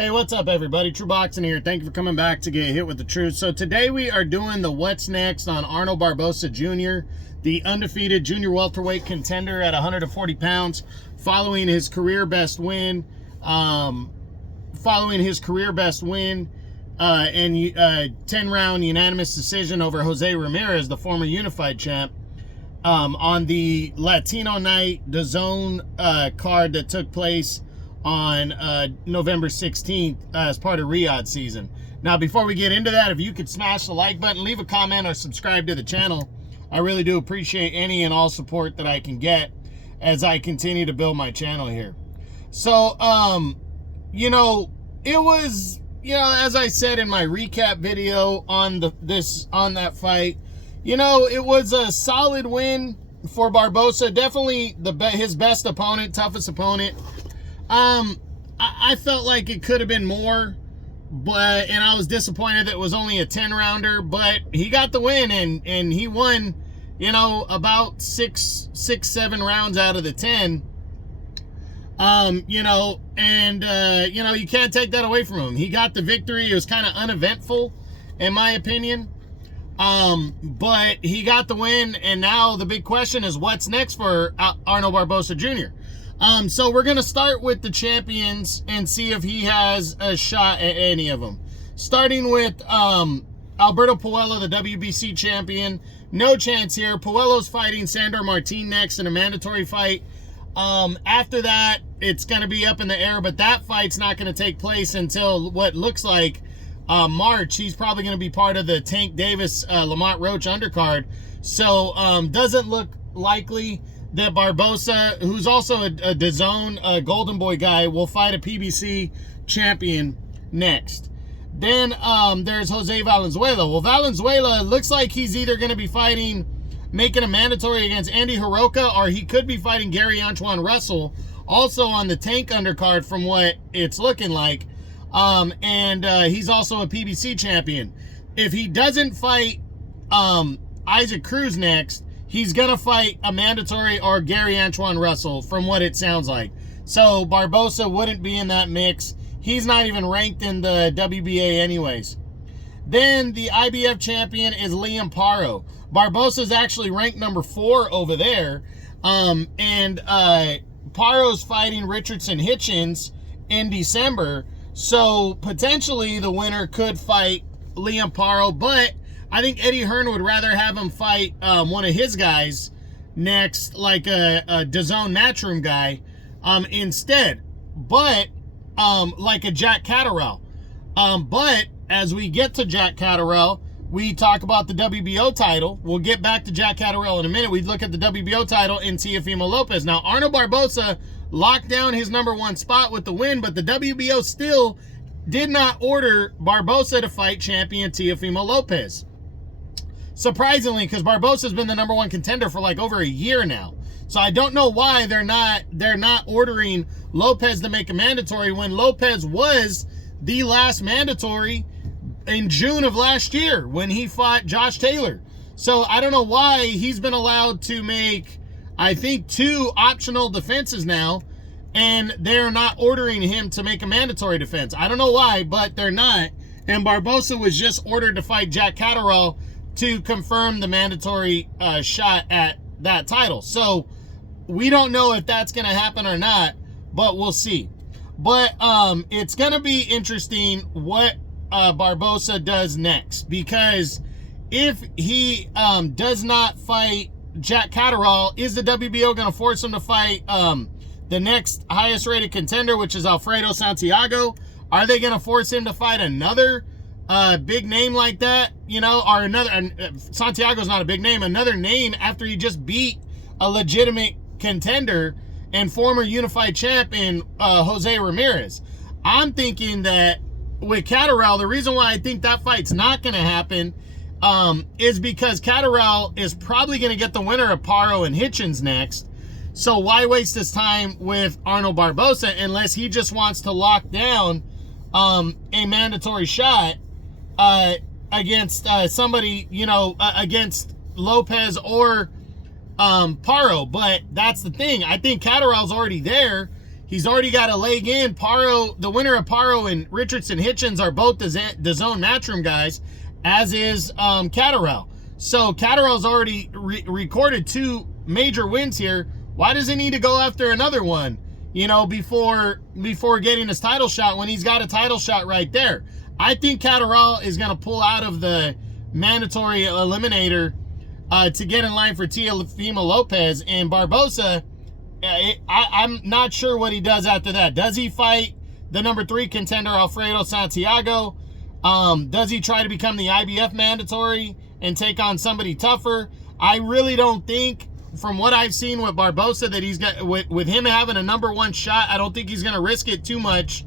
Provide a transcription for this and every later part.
Hey, what's up, everybody? True Boxing here. Thank you for coming back to get hit with the truth. So today we are doing the what's next on Arnold Barboza Jr., the undefeated junior welterweight contender at 140 pounds, following his career best win. And 10-round unanimous decision over Jose Ramirez, the former unified champ, on the Latino Night DAZN card that took place on November 16th as part of Riyadh season. Now, before we get into that, if you could smash the like button, leave a comment, or subscribe to the channel, I really do appreciate any and all support that I can get as I continue to build my channel here. So, it was, as I said in my recap video on that fight, it was a solid win for Barboza. Definitely his best opponent, toughest opponent. I felt like it could have been more, and I was disappointed that it was only a 10-rounder, but he got the win, and he won, about six, 7 rounds out of the 10. You can't take that away from him. He got the victory. It was kind of uneventful, in my opinion. But he got the win, and now the big question is what's next for Arnold Barboza Jr. So we're going to start with the champions and see if he has a shot at any of them. Starting with Alberto Puello, the WBC champion. No chance here. Puello's fighting Sandor Martin next in a mandatory fight. After that, it's going to be up in the air, but that fight's not going to take place until what looks like March. He's probably going to be part of the Tank Davis Lamont Roach undercard. So doesn't look likely that Barboza, who's also a DAZN Golden Boy guy, will fight a PBC champion next. Then there's Jose Valenzuela. Well, Valenzuela looks like he's either going to be making a mandatory against Andy Hiroka, or he could be fighting Gary Antoine Russell, also on the Tank undercard from what it's looking like. He's also a PBC champion. If he doesn't fight Isaac Cruz next, he's going to fight a mandatory or Gary Antoine Russell, from what it sounds like. So Barboza wouldn't be in that mix. He's not even ranked in the WBA anyways. Then the IBF champion is Liam Paro. Barboza's actually ranked number 4 over there. Paro's fighting Richardson Hitchens in December. So potentially the winner could fight Liam Paro, but I think Eddie Hearn would rather have him fight one of his guys next, like a DAZN Matchroom guy, instead. But like a Jack Catterall. But as we get to Jack Catterall, we talk about the WBO title. We'll get back to Jack Catterall in a minute. We look at the WBO title in Teofimo Lopez. Now, Arnold Barboza locked down his number 1 spot with the win, but the WBO still did not order Barboza to fight champion Teofimo Lopez. Surprisingly, because Barboza's been the number 1 contender for like over a year now. So I don't know why they're not ordering Lopez to make a mandatory when Lopez was the last mandatory in June of last year when he fought Josh Taylor. So I don't know why he's been allowed to make, I think, 2 optional defenses now, and they're not ordering him to make a mandatory defense. I don't know why, but they're not. And Barboza was just ordered to fight Jack Catterall to confirm the mandatory shot at that title. So we don't know if that's going to happen or not, but we'll see. But it's going to be interesting what Barboza does next, because if he does not fight Jack Catterall, is the WBO going to force him to fight the next highest rated contender, which is Alfredo Santiago? Are they going to force him to fight another big name like that, or another, Santiago's not a big name, another name after he just beat a legitimate contender and former unified champ in Jose Ramirez? I'm thinking that with Catterall, the reason why I think that fight's not going to happen is because Catterall is probably going to get the winner of Paro and Hitchens next. So why waste his time with Arnold Barboza unless he just wants to lock down a mandatory shot against somebody, against Lopez or Paro? But that's the thing. I think Catterall's already there. He's already got a leg in. The winner of Paro and Richardson Hitchens are both the zone matchroom guys, as is Catterall. So Catterall's already recorded 2 major wins here. Why does he need to go after another one, you know, before getting his title shot when he's got a title shot right there? I think Catterall is going to pull out of the mandatory eliminator to get in line for Teofimo Lopez. And Barboza, I'm not sure what he does after that. Does he fight the number 3 contender, Alfredo Santiago? Does he try to become the IBF mandatory and take on somebody tougher? I really don't think, from what I've seen with Barboza, that he's got, with him having a number 1 shot, I don't think he's going to risk it too much,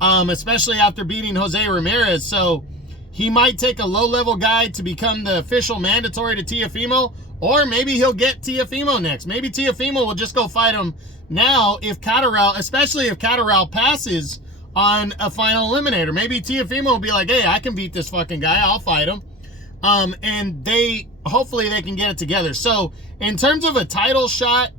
especially after beating Jose Ramirez. So he might take a low-level guy to become the official mandatory to Teofimo, or maybe he'll get Teofimo next. Maybe Teofimo will just go fight him now if Catterall, especially if Catterall passes on a final eliminator. Maybe Teofimo will be like, hey, I can beat this fucking guy. I'll fight him. And hopefully they can get it together. So in terms of a title shot,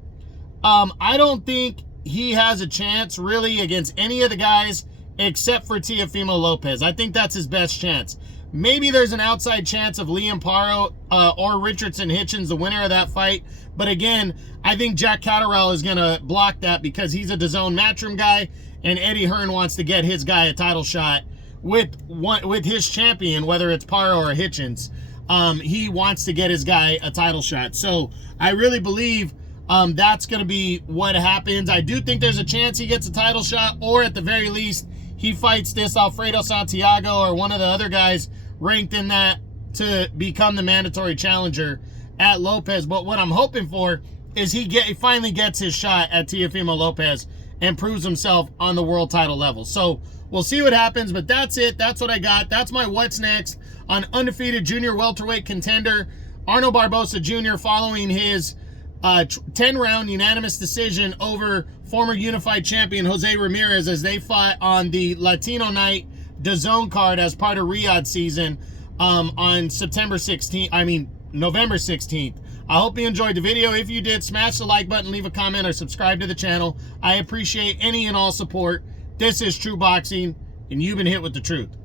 I don't think he has a chance really against any of the guys except for Teofimo Lopez. I think that's his best chance. Maybe there's an outside chance of Liam Paro or Richardson Hitchens, the winner of that fight. But again, I think Jack Catterall is going to block that because he's a DAZN matchroom guy, and Eddie Hearn wants to get his guy a title shot with his champion, whether it's Paro or Hitchens. He wants to get his guy a title shot. So I really believe that's going to be what happens. I do think there's a chance he gets a title shot, or at the very least, he fights this Alfredo Santiago or one of the other guys ranked in that to become the mandatory challenger at Lopez. But what I'm hoping for is he finally gets his shot at Teofimo Lopez and proves himself on the world title level. So we'll see what happens, but that's it. That's what I got. That's my what's next on undefeated junior welterweight contender Arnold Barboza Jr. following his 10-round unanimous decision over former unified champion Jose Ramirez as they fought on the Latino Night DAZN card as part of Riyadh season on November 16th. I hope you enjoyed the video. If you did, smash the like button, leave a comment, or subscribe to the channel. I appreciate any and all support. This is True Boxing, and you've been hit with the truth.